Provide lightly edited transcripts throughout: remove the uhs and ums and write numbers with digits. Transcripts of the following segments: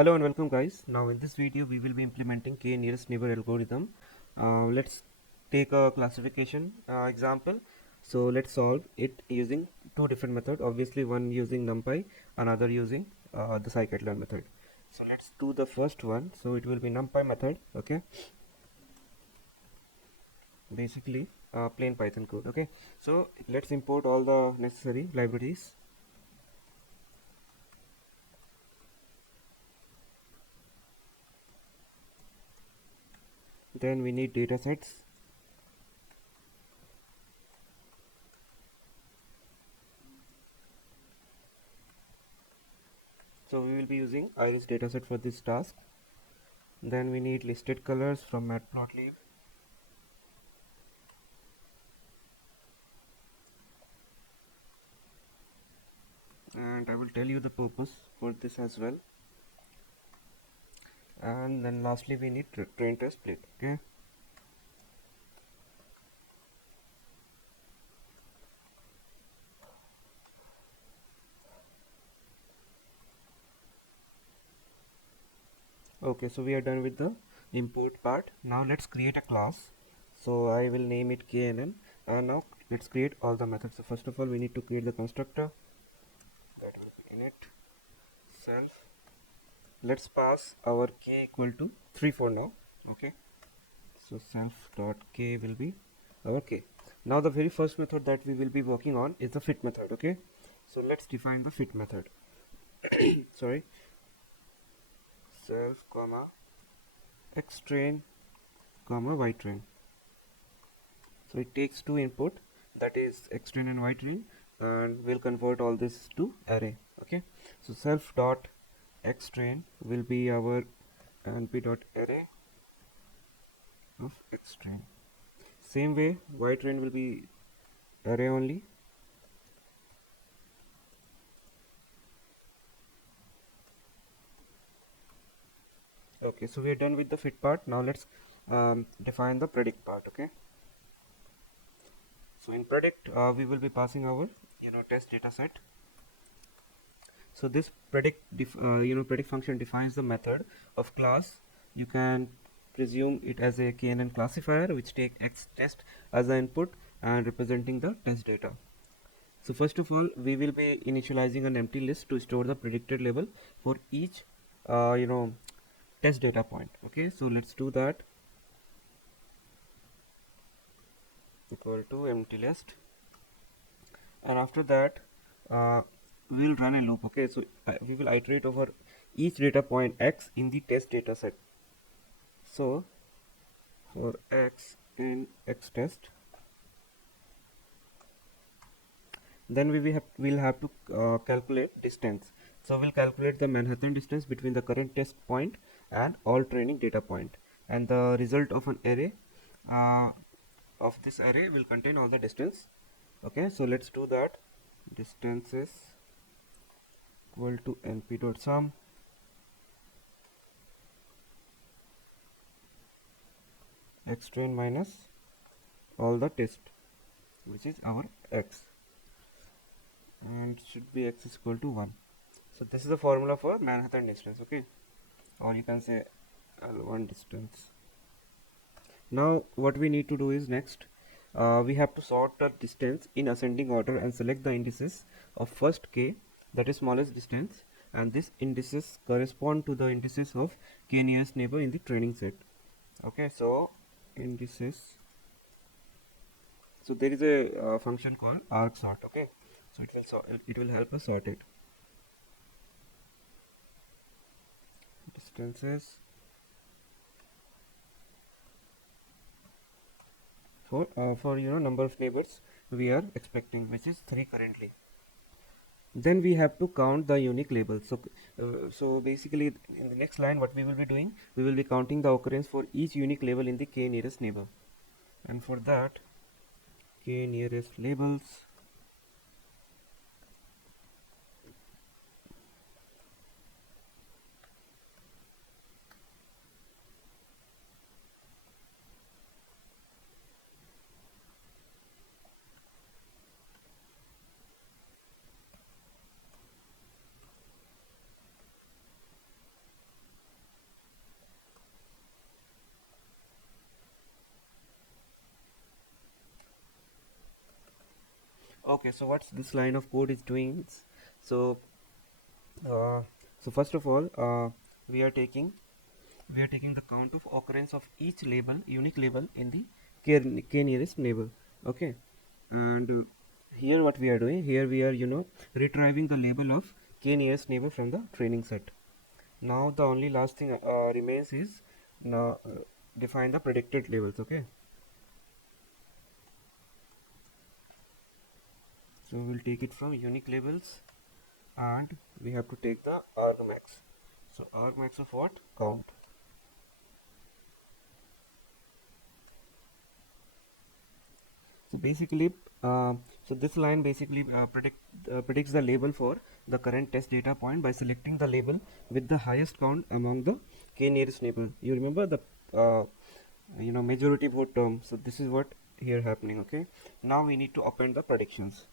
Hello and welcome guys. Now in this video we will be implementing k nearest neighbor algorithm. Let's take a classification example. So let's solve it using two different methods. Obviously one using NumPy, another using the Scikit-learn method. So let's do the first one. So it will be NumPy method. Okay. Basically plain Python code. Okay. So let's import all the necessary libraries. Then we need datasets. So we will be using iris dataset for this task. Then we need listed colors from matplotlib. And I will tell you the purpose for this as well. And then lastly we need train test split. Okay. Okay, so we are done with the import part. Now let's create a class. So I will name it KNN. And now let's create all the methods. So first of all we need to create the constructor. That will be init self. Let's pass our k equal to 3 for now. Okay. So self dot k will be our k. Now the very first method that we will be working on is the fit method. Okay. So let's define the fit method. Sorry. Self comma x train comma y train. So it takes two input, that is x train and y train, and we'll convert all this to array. Okay. So self dot x train will be our np dot array of x train. Same way y train will be array only. Okay, so we are done with the fit part. Now let's define the predict part. Okay. So in predict we will be passing our test data set. So this predict function defines the method of class. You can presume it as a KNN classifier which take x test as the input and representing the test data. So first of all we will be initializing an empty list to store the predicted label for each test data point. Okay, so let's do that. Equal to empty list, and after that we will run a loop. Okay, so we will iterate over each data point x in the test data set. So for x in x test, then we'll have to calculate distance. So we'll calculate the Manhattan distance between the current test point and all training data point, and the result of an array of this array will contain all the distance. Okay, so let's do that. Distance is equal to np dot sum x train minus all the test, which is our x, and should be x is equal to 1. So this is the formula for Manhattan distance. Okay, or you can say L1 distance. Now what we need to do is next we have to sort the distance in ascending order and select the indices of first k, that is smallest distance, and this indices correspond to the indices of k nearest neighbor in the training set. Okay, so indices, so there is a function called arc sort. Okay, so it will help us sort it. Distances for number of neighbors we are expecting, which is 3 currently. Then we have to count the unique labels. So basically in the next line what we will be doing, we will be counting the occurrence for each unique label in the k nearest neighbor, and for that k nearest labels Okay, so what's this line of code is doing? So uh, so first of all, we are taking the count of occurrence of each label, unique label in the k nearest neighbor. Okay, and here what we are doing, here we are retrieving the label of k nearest neighbor from the training set. Now the only last thing remains is now define the predicted labels. Okay, so we'll take it from unique labels, and we have to take the argmax. So argmax of what? Count. So basically, uh, so this line basically predicts the label for the current test data point by selecting the label with the highest count among the k nearest neighbor. You remember the uh, majority vote term. So this is what here happening. Okay, now we need to append the predictions.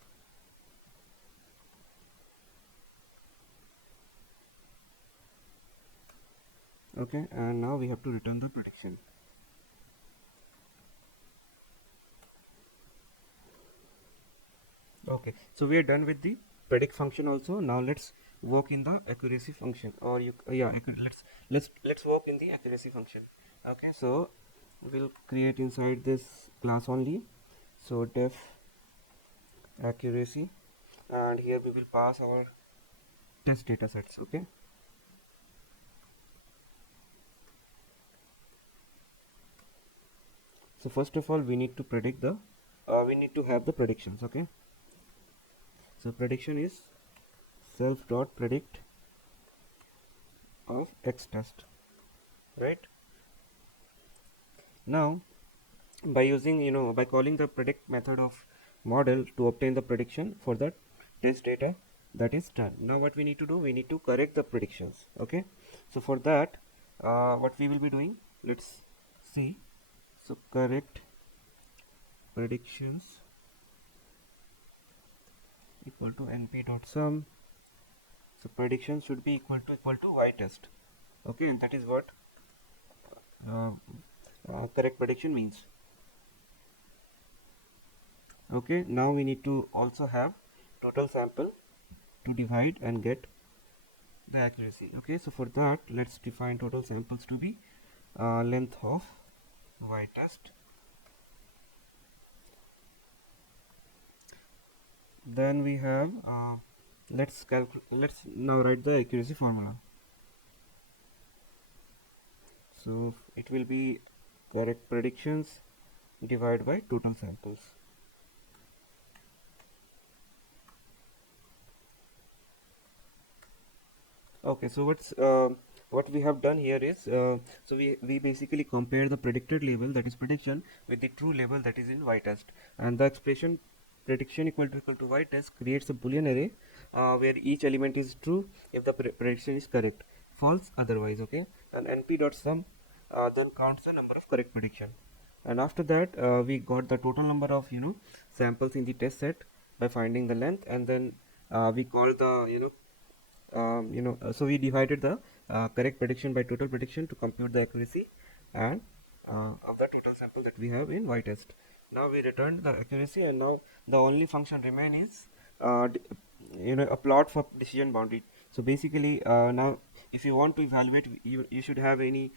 Okay, and now we have to return the prediction. Okay, so we are done with the predict function also. Now let's work in the accuracy function, or yeah, let's work in the accuracy function. Okay, so we'll create inside this class only. So def accuracy, and here we will pass our test data sets. Okay, so first of all we need to predict the we need to have the predictions. Okay, so prediction is self dot predict of x test, right? Now by using by calling the predict method of model to obtain the prediction for the test data, that is done. Now what we need to do, we need to correct the predictions. Okay, so for that what we will be doing, let's see. So correct predictions equal to np dot sum. So prediction should be equal to y test. Okay, and that is what uh, correct prediction means. Okay, now we need to also have total sample to divide and get the accuracy. Okay, so for that let's define total samples to be length of y test. Then we have let's now write the accuracy formula. So it will be correct predictions divided by total samples. Okay, so what we have done here is so we basically compare the predicted label, that is prediction, with the true label, that is in y test, and the expression prediction equal to y test creates a boolean array where each element is true if the prediction is correct, false otherwise. Okay, and np dot sum then counts the number of correct prediction, and after that we got the total number of samples in the test set by finding the length, and then we call the so we divided the correct prediction by total prediction to compute the accuracy and of the total sample that we have in y test. Now we returned the accuracy, and now the only function remain is uh, d- a plot for decision boundary. So basically now if you want to evaluate, you should have any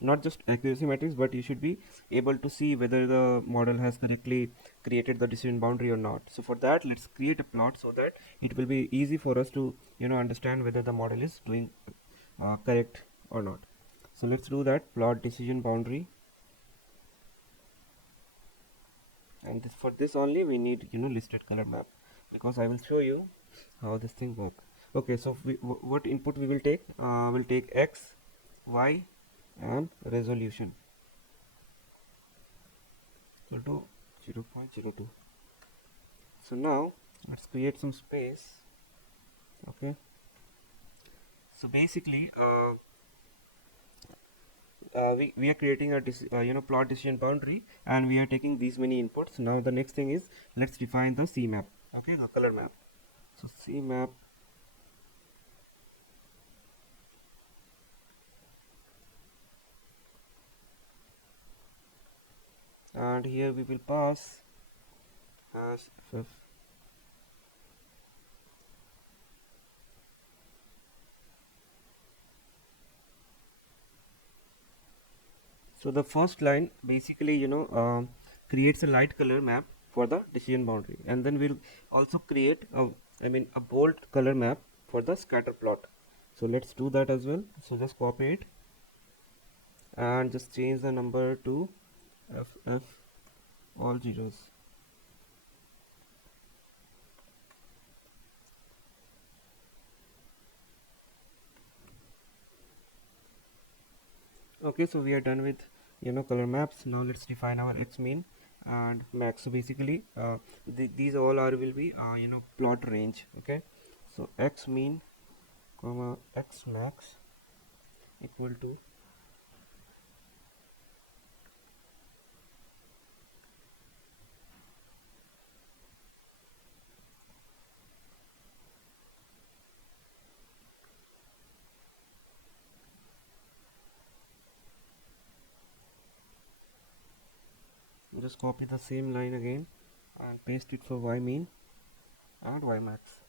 not just accuracy metrics, but you should be able to see whether the model has correctly created the decision boundary or not. So for that, let's create a plot so that it will be easy for us to understand whether the model is doing correct or not. So let's do that. Plot decision boundary, and for this only we need listed color map, because I will show you how this thing work. Okay, so what input we will take, we'll take x, y, and resolution equal to 0.02. So now let's create some space. Okay, so basically we are creating a plot decision boundary, and we are taking these many inputs. Now the next thing is, let's define the c map. Okay, the color map. So c map, and here we will pass as So the first line basically, creates a light color map for the decision boundary, and then we'll also create a bold color map for the scatter plot. So let's do that as well. So just copy it and just change the number to FF all zeros. Okay, so we are done with color maps. Now let's define our x mean and max. So basically these all are will be plot range. Okay, so x mean comma x max equal to, just copy the same line again and paste it for y mean and y max.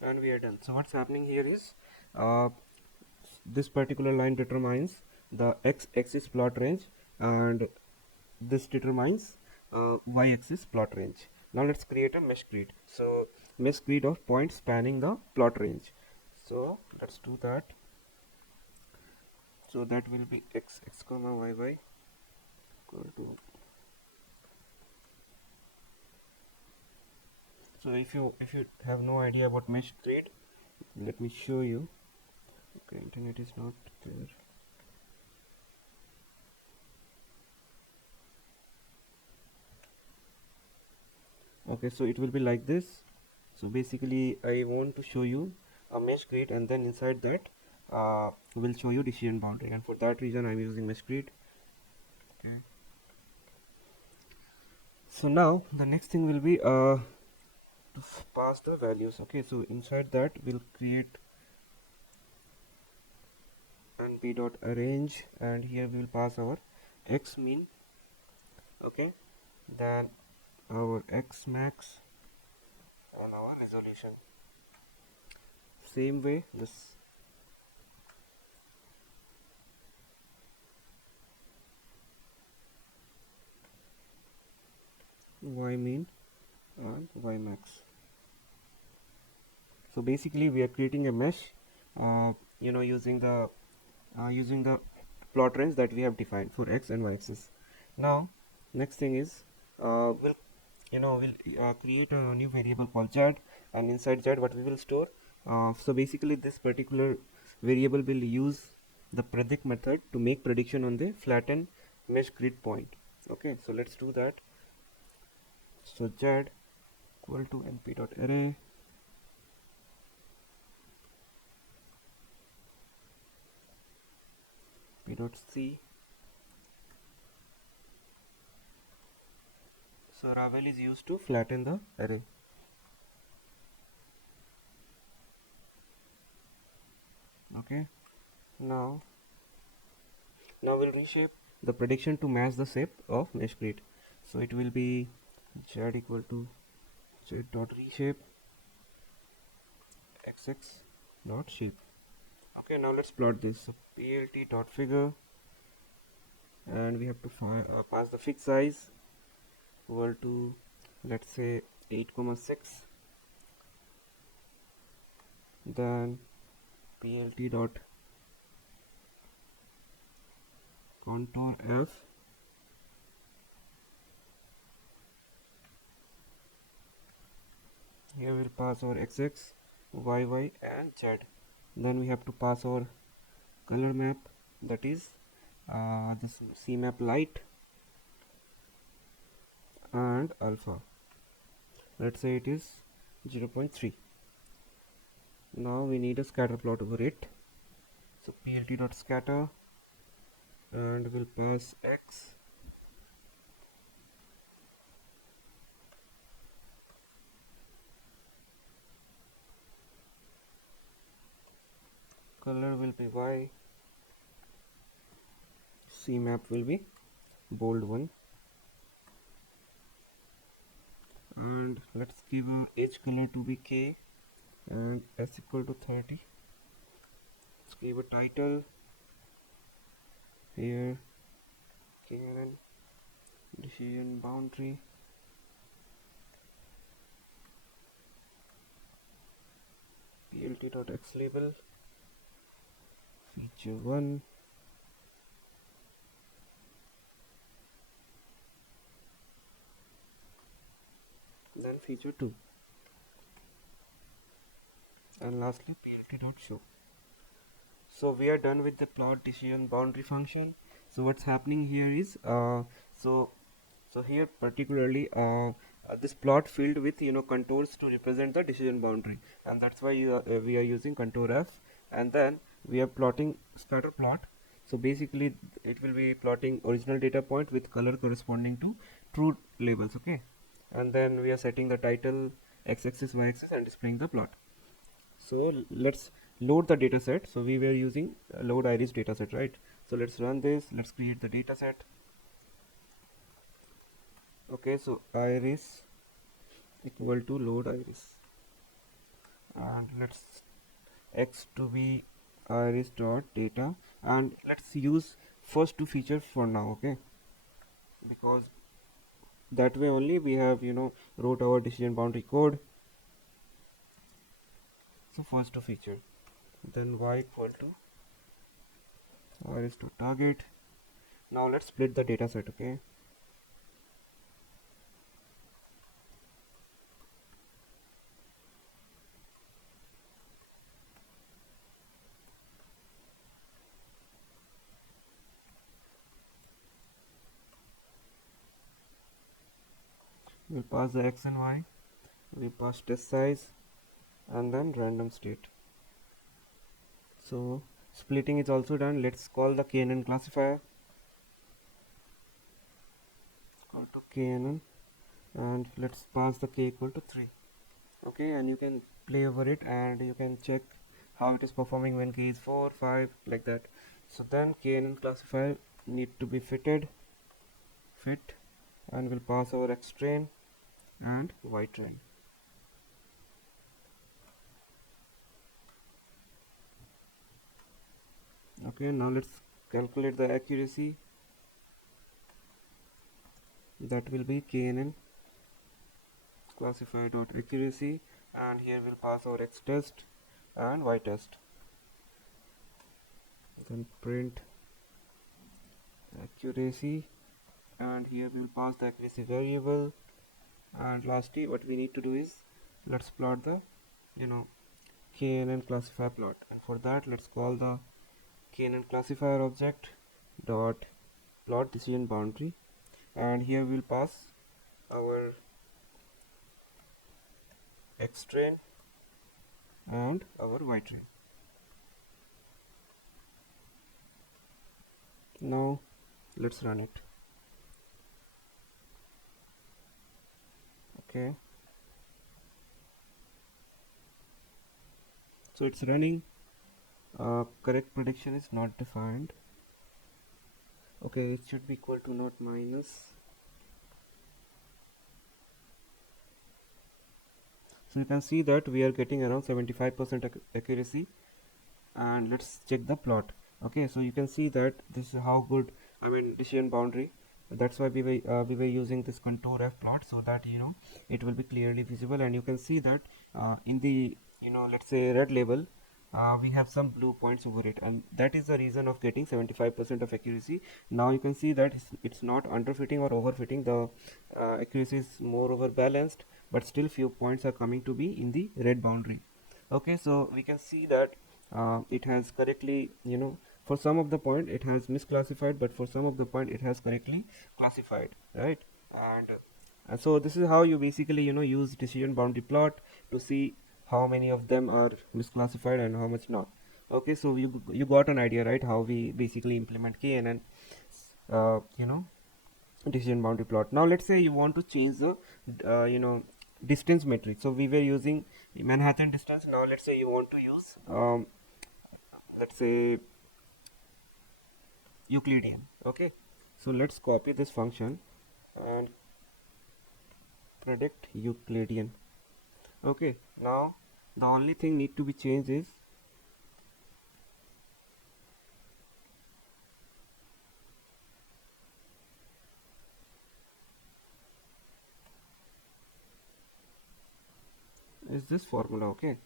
And we are done. So what's happening here is uh, this particular line determines the x-axis plot range, and this determines y-axis plot range. Now let's create a mesh grid. So mesh grid of points spanning the plot range. So let's do that. So that will be x comma y equal to. So if you have no idea about mesh grid, let me show you. Okay, internet is not there. Okay, so it will be like this. So basically I want to show you a mesh grid, and then inside that will show you decision boundary, and for that reason I'm using mesh grid. Okay, so now the next thing will be to pass the values. Okay, so inside that we'll create np dot arrange, and here we will pass our x mean. Okay, then our x max and our resolution. Same way, this y mean and y max. So basically we are creating a mesh using the plot range that we have defined for x and y axis. Now next thing is we'll create a new variable called z, and inside z what we will store, so basically this particular variable will use the predict method to make prediction on the flattened mesh grid point. Okay, so let's do that. So z equal to np.array p.c. So Ravel is used to flatten the array. Okay, now we'll reshape the prediction to match the shape of mesh grid. So it will be z equal to z dot reshape xx dot shape. Okay, now let's plot this. So plt dot figure, and we have to pass the fixed size equal to, let's say, 8,6. Then plt dot contour f, here we'll pass our xx, yy and z. Then we have to pass our color map, that is this cmap light and alpha. Let's say it is 0.3. Now we need a scatter plot over it. So plt dot scatter, and we'll pass x, color will be y, cmap will be bold one, and let's give our edge color to be k, and s equal to 30. Let's give a title here, KNN decision boundary, plt.x label, feature 1, then feature 2, and lastly plt.show. So we are done with the plot decision boundary function. So what's happening here is so here particularly this plot filled with contours to represent the decision boundary, and that's why we are using contour f, and then we are plotting scatter plot. So basically it will be plotting original data point with color corresponding to true labels, okay, and then we are setting the title, x-axis, y-axis, and displaying the plot. So let's load the data set. So we were using load iris data set, right? So let's run this. Let's create the data set. Okay, so iris equal to load iris, and let's x to be iris dot data, and let's use first two features for now, okay, because that way only we have wrote our decision boundary code. So first two feature, then y equal to iris dot target. Now let's split the data set, okay. We'll pass the x and y, we pass test size, and then random state. So splitting is also done. Let's call the KNN classifier, equal to KNN, and let's pass the k equal to 3. Okay, and you can play over it and you can check how it is performing when k is 4, 5, like that. So then KNN classifier need to be fit, and we'll pass our x train and y train. Okay, now let's calculate the accuracy. That will be KNN classifier dot accuracy, and here we'll pass our x test and y test, then print accuracy, and here we will pass the accuracy variable, and lastly what we need to do is let's plot the KNN classifier plot, and for that let's call the KNN classifier object dot plot decision boundary, and here we'll pass our x train and our y train. Now let's run it. Okay, so it's running. Correct prediction is not defined. Okay, it should be equal to not minus. So you can see that we are getting around 75% accuracy, and let's check the plot. Okay, so you can see that this is how good, I mean, decision boundary. That's why we were using this contour f plot, so that it will be clearly visible, and you can see that in the let's say red label, we have some blue points over it, and that is the reason of getting 75% of accuracy. Now you can see that it's not underfitting or overfitting. The accuracy is more over balanced, but still few points are coming to be in the red boundary. Okay, so we can see that it has correctly, for some of the point it has misclassified, but for some of the point it has correctly classified, right? And so this is how you basically use decision boundary plot to see how many of them are misclassified and how much not. Okay, so you got an idea, right, how we basically implement KNN decision boundary plot. Now let's say you want to change the distance metric. So we were using Manhattan distance. Now let's say you want to use let's say Euclidean. Okay, so let's copy this function and predict Euclidean. Okay, now The only thing need to be changed is this formula, okay,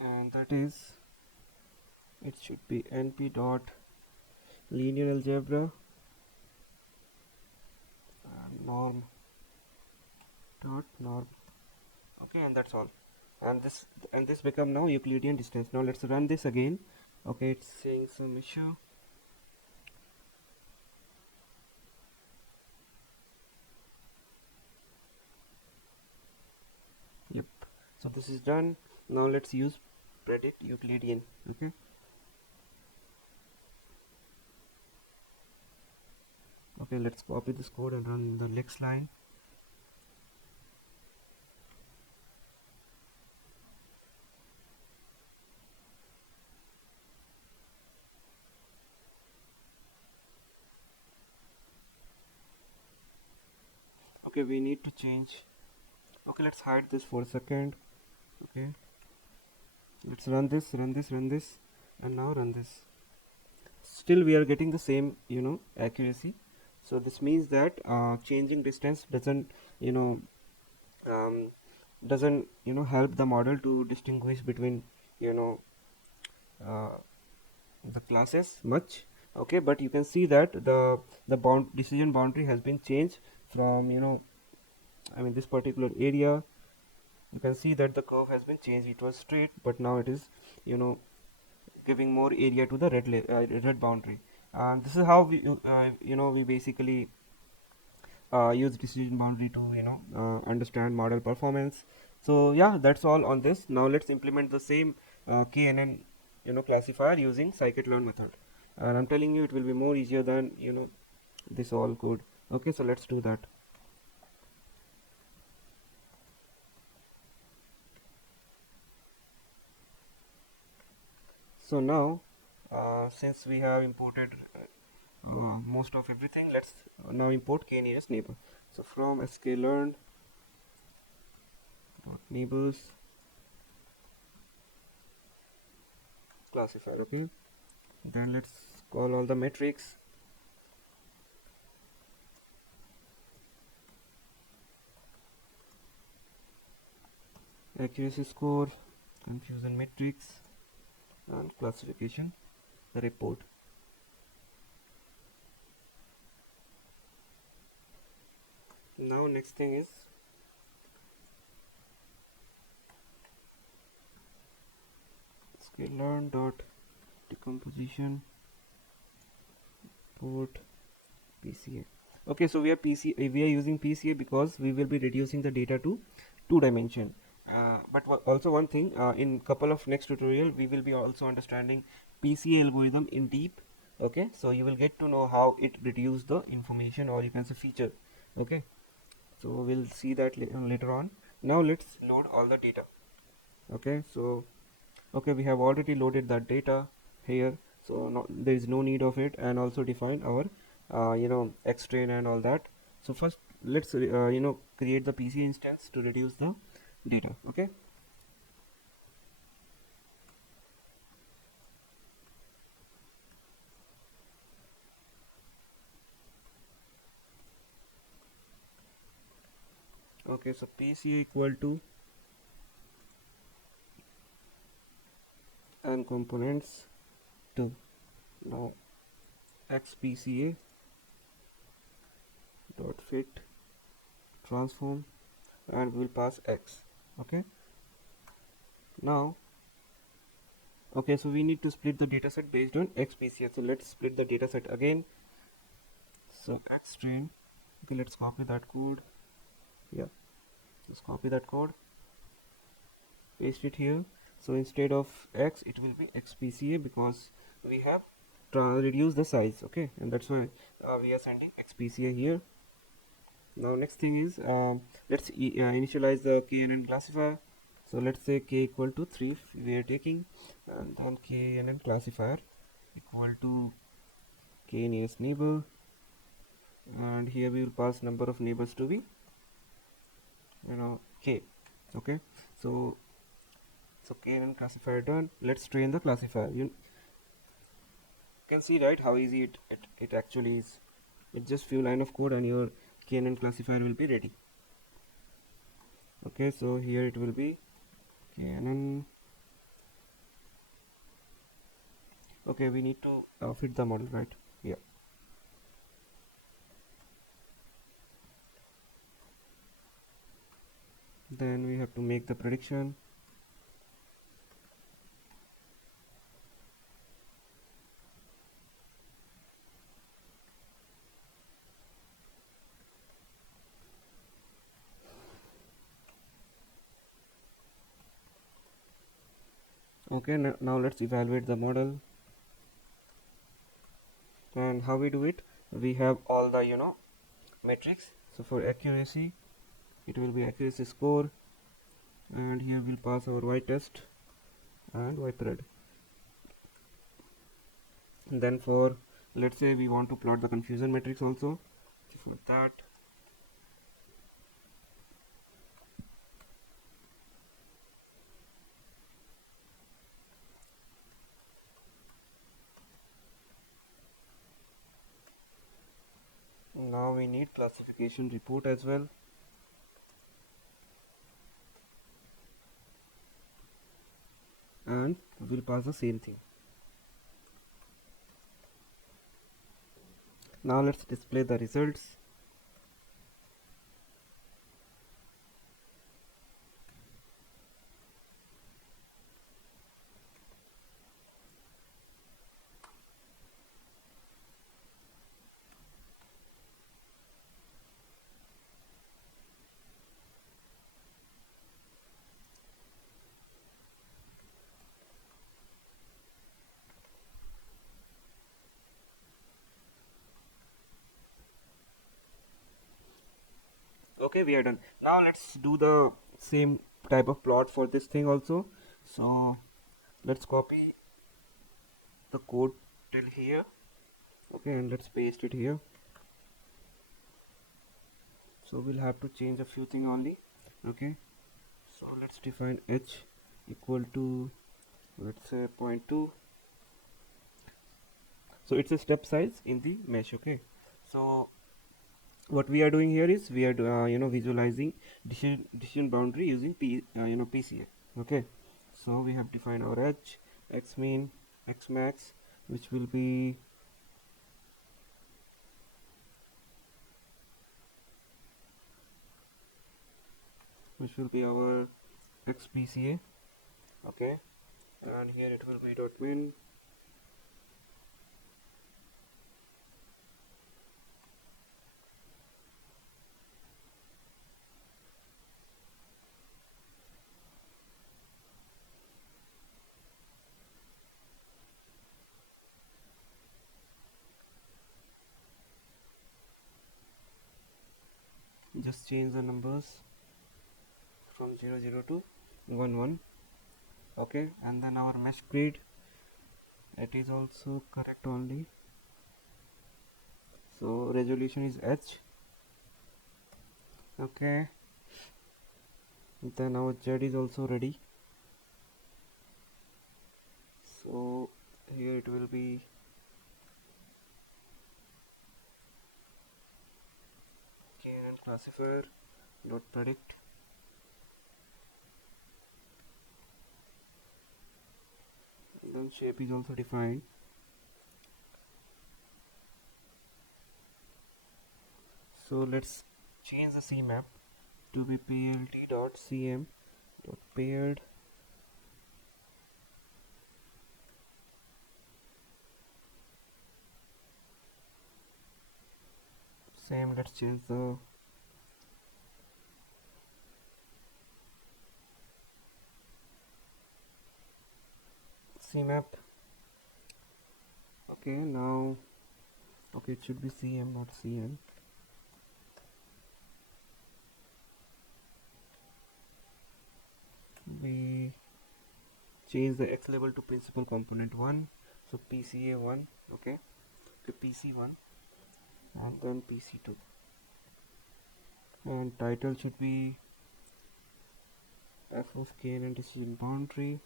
and that is, it should be np dot linear algebra norm dot norm, okay, and that's all. And this become now Euclidean distance. Now let's run this again. Okay, it's saying some issue. Yep, so this is done. Now let's use predict Euclidean. Okay, okay, let's copy this code and run the next line. Okay, we need to change. Okay, let's hide this for a second. Okay, let's run this, and now run this. Still we are getting the same, accuracy. So this means that changing distance doesn't, you know um, help the model to distinguish between, you know uh, the classes much. Okay, but you can see that the bound decision boundary has been changed from, this particular area. You can see that the curve has been changed. It was straight, but now it is, you know giving more area to the red boundary. And this is how we basically use decision boundary to, understand model performance. So yeah, that's all on this. Now let's implement the same KNN classifier using scikit-learn method, and I'm telling you it will be more easier than, this all code. Okay, so let's do that. So now, since we have imported most of everything, let's now import k nearest neighbor. So from sklearn dot neighbors classifier. Okay, then let's call all the metrics. Accuracy score, confusion matrix, and classification report. Now next thing is sklearn dot decomposition port PCA. Okay, so we are using PCA because we will be reducing the data to 2 dimension. But also one thing, in couple of next tutorial we will be also understanding PCA algorithm in deep. Okay, so you will get to know how it reduce the information, or you can say feature. Okay, so we'll see that later on. Now let's load all the data. Okay, so okay, we have already loaded that data here, so there is no need of it, and also define our xtrain and all that. So first let's create the PC instance to reduce the data. Okay, okay, so PC equal to and components 2. Now xpca dot fit transform, and we will pass x. Okay, now okay, so we need to split the dataset based on xpca. So let's split the dataset again. So xtrain. Okay, let's copy that code. Yeah, let's copy that code, paste it here. So instead of x it will be xpca, because we have reduced the size. Okay, and that's why we are sending xpca here. Now next thing is, let's initialize the KNN classifier. So let's say k equal to 3 we are taking, and then KNN classifier equal to k nearest neighbor, and here we will pass number of neighbors to be, k. Okay, so So KNN classifier done. Let's train the classifier. You can see, right, how easy it actually is. It's just few line of code and your KNN classifier will be ready. Okay, so here it will be KNN. Okay, we need to fit the model, right? Yeah. Then we have to make the prediction. Okay, now let's evaluate the model. And how we do it? We have all the metrics. So for accuracy, it will be accuracy score, and here we'll pass our y test and y thread. And then for, let's say we want to plot the confusion matrix also. For that, now we need classification report as well. And we'll pass the same thing. Now let's display the results. Okay, we are done. Now let's do the same type of plot for this thing also. So let's copy the code till here. Okay, and let's paste it here. So we'll have to change a few things only. Okay, so let's define h equal to, let's say, 0.2. So it's a step size in the mesh. Okay, so what we are doing here is we are visualizing decision boundary using PCA. Okay, so we have defined our h, x mean, x max, which will be our x PCA. Okay, and here it will be dot min. Just change the numbers from 00 to 11. Okay, and then our mesh grid, it is also correct only. So resolution is h. Okay, then our z is also ready. So here it will be KNN classifier dot predict. And then shape is also defined. So let's change the CMap to be plt.cm dot paired. Same, let's change the CMap. Okay, now, okay, it should be CM, not CN. We change the X label to principal component 1. So PCA1, okay, to PC1, and then PC2. And title should be f of KNN decision boundary.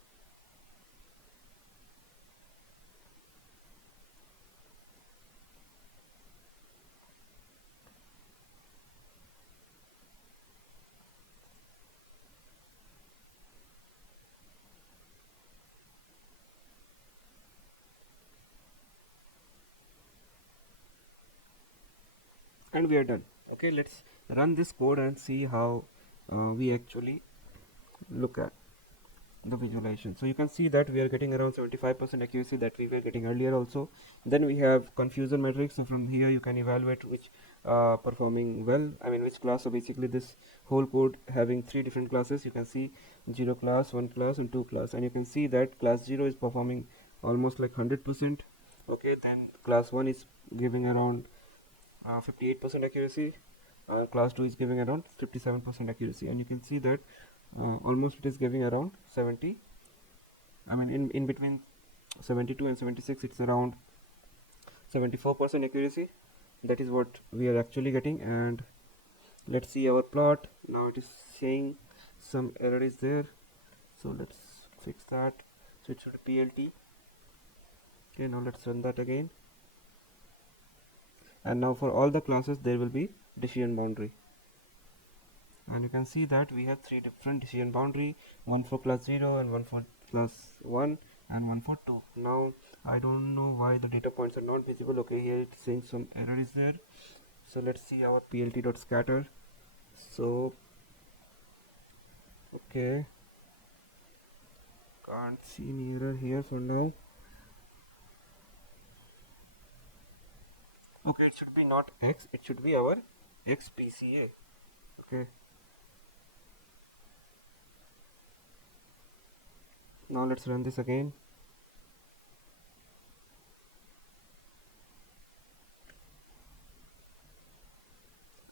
And we are done. Okay, let's run this code and see how we actually look at the visualization. So you can see that we are getting around 75% accuracy that we were getting earlier also. Then we have confusion matrix, so from here you can evaluate which performing well, I mean which class. So basically this whole code having three different classes, you can see 0 class, 1 class and 2 class, and you can see that class 0 is performing almost like 100%. Okay, then class 1 is giving around 58% accuracy, class 2 is giving around 57% accuracy, and you can see that almost it is giving around 70, I mean in between 72 and 76 it's around 74% accuracy. That is what we are actually getting. And let's see our plot. Now it is saying some error is there, so let's fix that. So it should be PLT. Okay, now let's run that again, and now for all the classes there will be decision boundary, and you can see that we have three different decision boundary, one for class 0 and one for class 1 and one for 2. Now I don't know why the data points are not visible. Okay, here it's saying some error is there, so let's see our plt.scatter. So okay, can't see any error here for now. Okay, it should be not x, it should be our xpca. Okay, now let's run this again.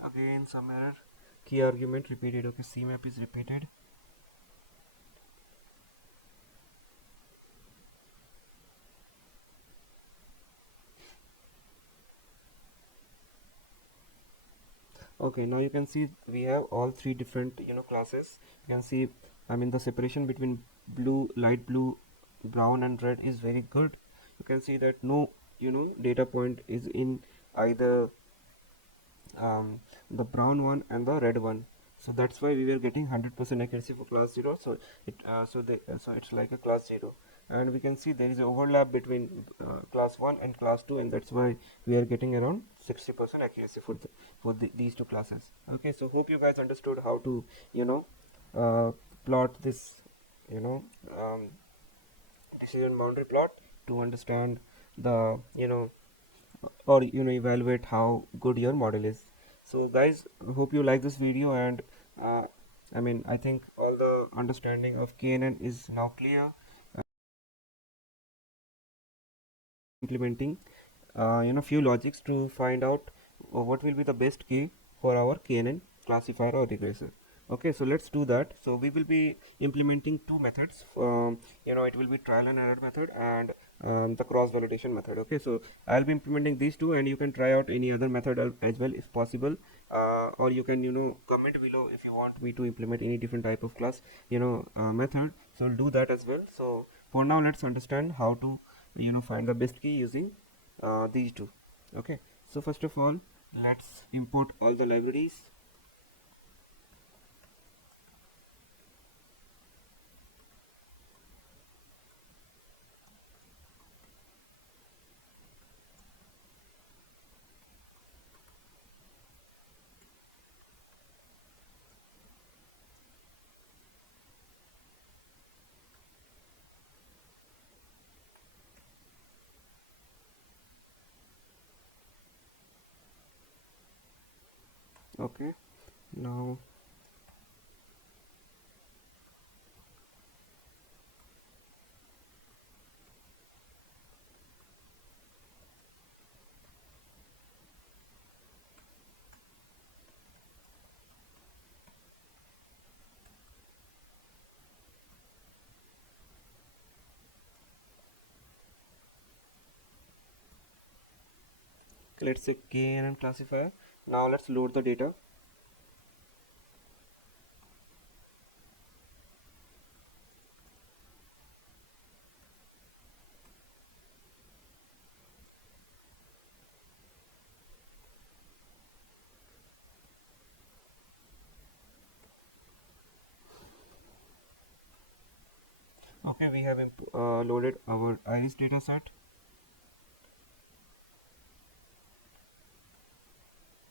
Again some error, key argument repeated. Okay, cmap is repeated. Okay, now you can see we have all three different classes. You can see, I mean, the separation between blue, light blue, brown and red is very good. You can see that no data point is in either the brown one and the red one. So that's why we were getting 100% accuracy for class 0. So so it's like a class 0, and we can see there is an overlap between class 1 and class 2, and that's why we are getting around 60% accuracy for these two classes. Okay, so hope you guys understood how to uh, plot this you know um, decision boundary plot to understand the or evaluate how good your model is. So guys, hope you like this video, and uh, I think all the understanding of KNN is now clear. Implementing few logics to find out what will be the best key for our KNN classifier or regressor. Okay, so let's do that. So we will be implementing two methods. It will be trial and error method and the cross validation method. Okay, so I'll be implementing these two, and you can try out any other method as well if possible, or you can comment below if you want me to implement any different type of class method. So we'll do that as well. So for now, let's understand how to find the best key using these two. Okay, so first of all, let's import all the libraries. Okay, now let's say KNN classifier. Now let's load the data. Okay, we have loaded our iris data set.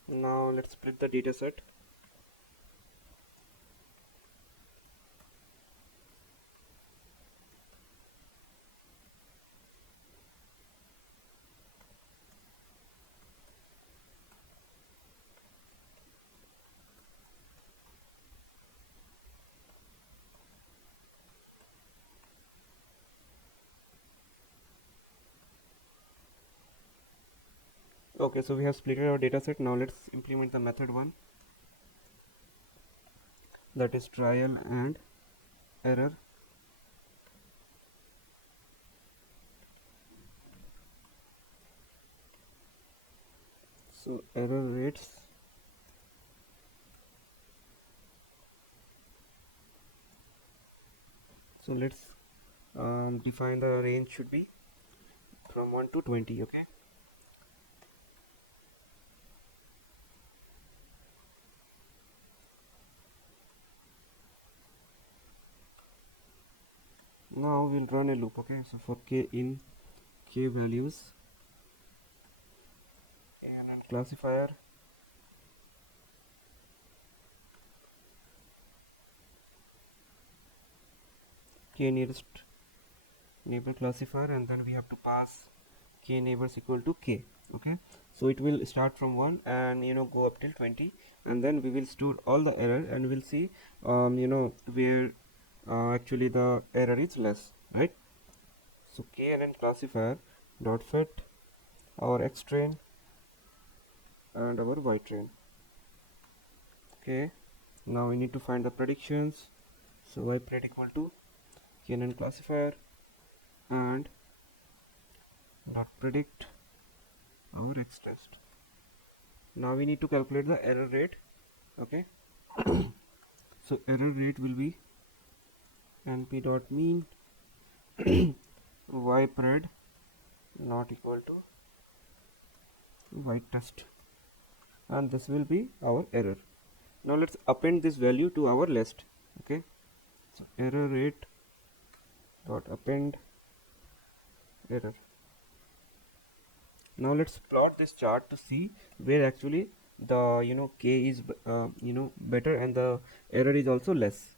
Now let's split the data set. Okay, so we have split our data set. Now let's implement the method 1, that is trial and error. So error rates, so let's define the range should be from 1 to 20. Okay, now we'll run a loop. Okay, so for k in k values, KNN classifier, k nearest neighbor classifier, and then we have to pass k neighbors equal to k. Okay, so it will start from 1 and go up till 20, and then we will store all the error and we'll see where actually the error is less, right? So KNN classifier dot fit our X train and our Y train. Okay, now we need to find the predictions. So Y pred equal to KNN classifier and dot predict our X test. Now we need to calculate the error rate. Okay, so error rate will be np dot mean Y pred not equal to Y test, and this will be our error. Now let's append this value to our list. Okay, so error rate dot append error. Now let's plot this chart to see where actually the k is better and the error is also less.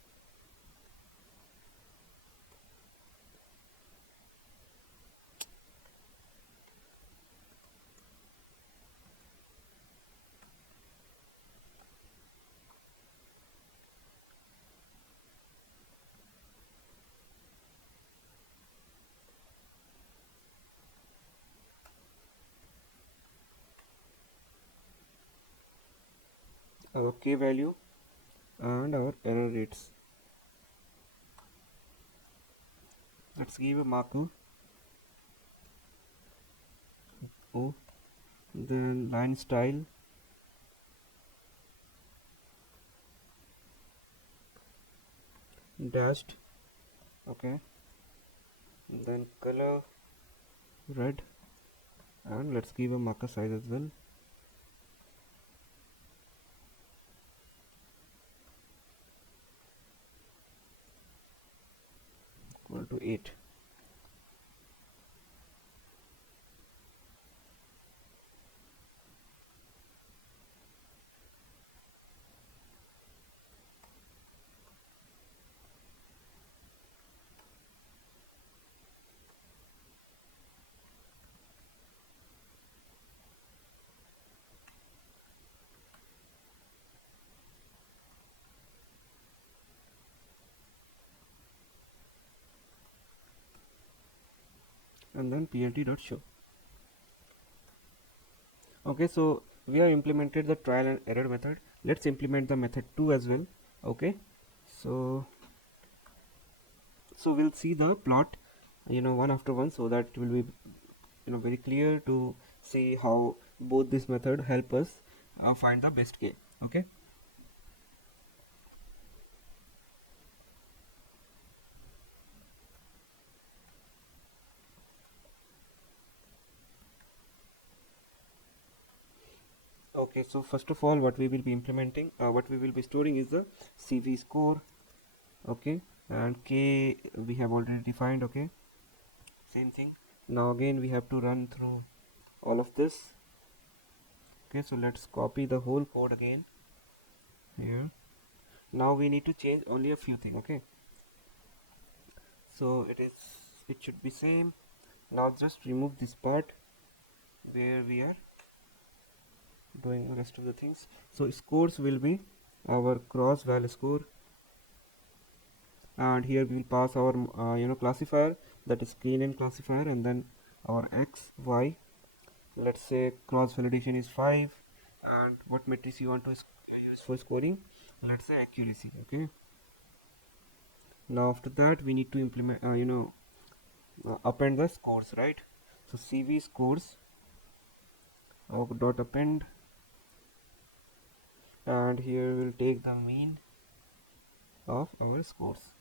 Our k value and our error rates. Let's give a marker O, then line style, dashed. Okay, then color red, and let's give a marker size as well, equal to 8. And then plt.show. Okay, so we have implemented the trial and error method. Let's implement the method 2 as well. Okay, so we'll see the plot one after one, so that it will be very clear to see how both this method help us find the best k. Okay, okay, so first of all what we will be implementing, what we will be storing is the CV score. Okay, and k we have already defined. Okay, same thing. Now again we have to run through all of this. Okay, so let's copy the whole code again here. Now we need to change only a few things. Okay, so it should be same. Now just remove this part where we are doing the rest of the things. So scores will be our cross val score, and here we will pass our classifier, that is KNN classifier, and then our x y. Let's say cross validation is 5, and what matrix you want to use for scoring, let's say accuracy. Okay, now after that we need to implement append the scores, right? So CV scores dot append, and here we'll take the mean of our scores.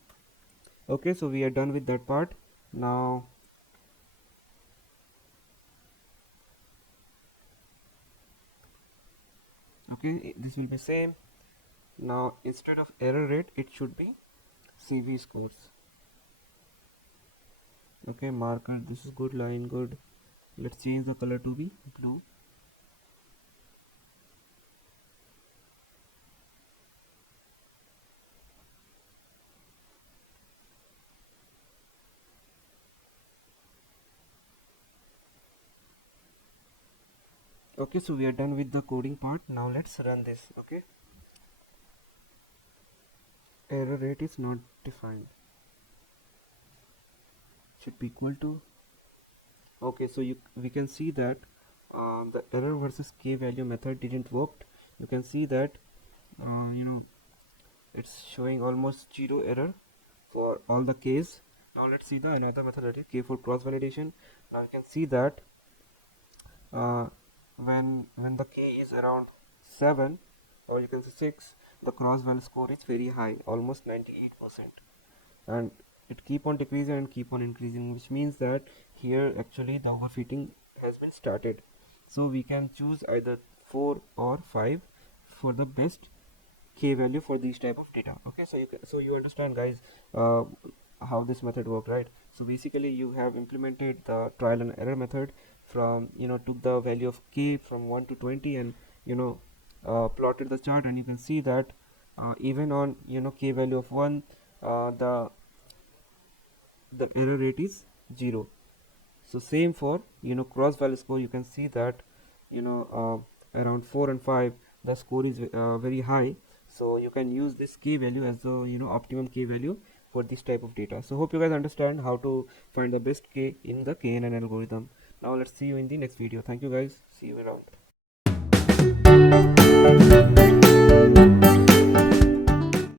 Okay, so we are done with that part. Now okay, this will be same. Now instead of error rate it should be CV scores. Okay, marker, this is good, line good. Let's change the color to be blue. Okay, so we are done with the coding part. Now let's run this. Okay, error rate is not defined, should be equal to. Okay, so we can see that the error versus k value method didn't work. You can see that it's showing almost zero error for all the k's. Now let's see the another method, that is k for cross validation. Now you can see that uh, when the k is around 7, or you can say 6, the cross val score is very high, almost 98%, and it keep on decreasing and keep on increasing, which means that here actually the overfitting has been started. So we can choose either 4 or 5 for the best k value for these type of data. Okay, so you understand, guys, uh, how this method work, right? So basically you have implemented the trial and error method from took the value of k from 1 to 20, and plotted the chart, and you can see that even on k value of 1, the error rate is 0. So same for cross value score, you can see that around 4 and 5 the score is very high. So you can use this k value as the optimum k value for this type of data. So hope you guys understand how to find the best k in the KNN algorithm. Now let's see you in the next video. Thank you guys, see you around.